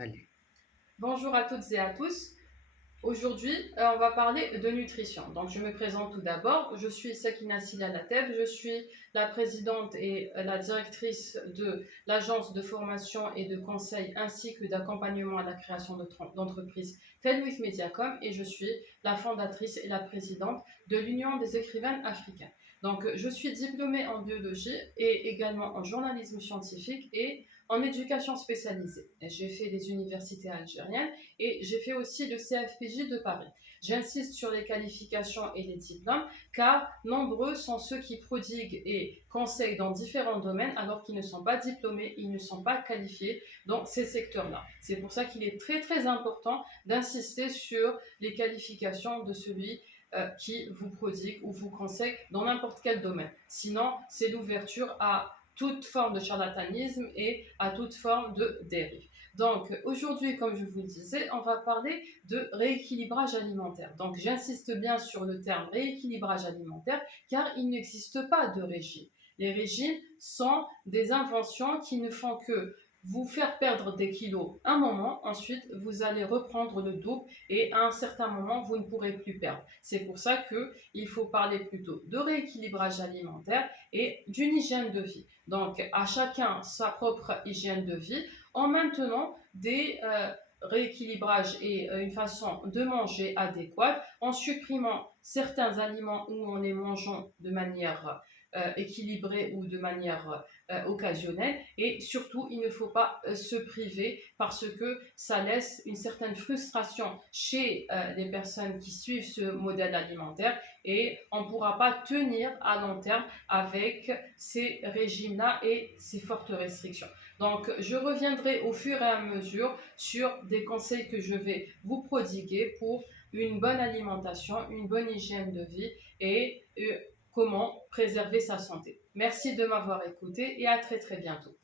Allez. Bonjour à toutes et à tous. Aujourd'hui, on va parler de nutrition. Donc, je me présente tout d'abord. Je suis Sakina Silalateb. Je suis la présidente et la directrice de l'agence de formation et de conseil ainsi que d'accompagnement à la création d'entreprises Fenwith Mediacom et je suis la fondatrice et la présidente de l'Union des écrivaines africains. Donc, je suis diplômée en biologie et également en journalisme scientifique et en éducation spécialisée. J'ai fait des universités algériennes et j'ai fait aussi le CFPJ de Paris. J'insiste sur les qualifications et les diplômes car nombreux sont ceux qui prodiguent et conseillent dans différents domaines alors qu'ils ne sont pas diplômés, ils ne sont pas qualifiés dans ces secteurs-là. C'est pour ça qu'il est très très important d'insister sur les qualifications de celui qui vous prodigue ou vous conseille dans n'importe quel domaine. Sinon, c'est l'ouverture à toute forme de charlatanisme et à toute forme de dérive. Donc aujourd'hui, comme je vous le disais, on va parler de rééquilibrage alimentaire. Donc j'insiste bien sur le terme rééquilibrage alimentaire car il n'existe pas de régime. Les régimes sont des inventions qui ne font que vous faire perdre des kilos un moment, ensuite vous allez reprendre le double et à un certain moment vous ne pourrez plus perdre. C'est pour ça qu'il faut parler plutôt de rééquilibrage alimentaire et d'une hygiène de vie. Donc à chacun sa propre hygiène de vie en maintenant des rééquilibrages et une façon de manger adéquate, en supprimant certains aliments où on les mangeant de manière équilibrée ou de manière occasionnelle et surtout il ne faut pas se priver parce que ça laisse une certaine frustration chez les personnes qui suivent ce modèle alimentaire et on ne pourra pas tenir à long terme avec ces régimes-là et ces fortes restrictions. Donc, je reviendrai au fur et à mesure sur des conseils que je vais vous prodiguer pour une bonne alimentation, une bonne hygiène de vie et comment préserver sa santé. Merci de m'avoir écouté et à très très bientôt.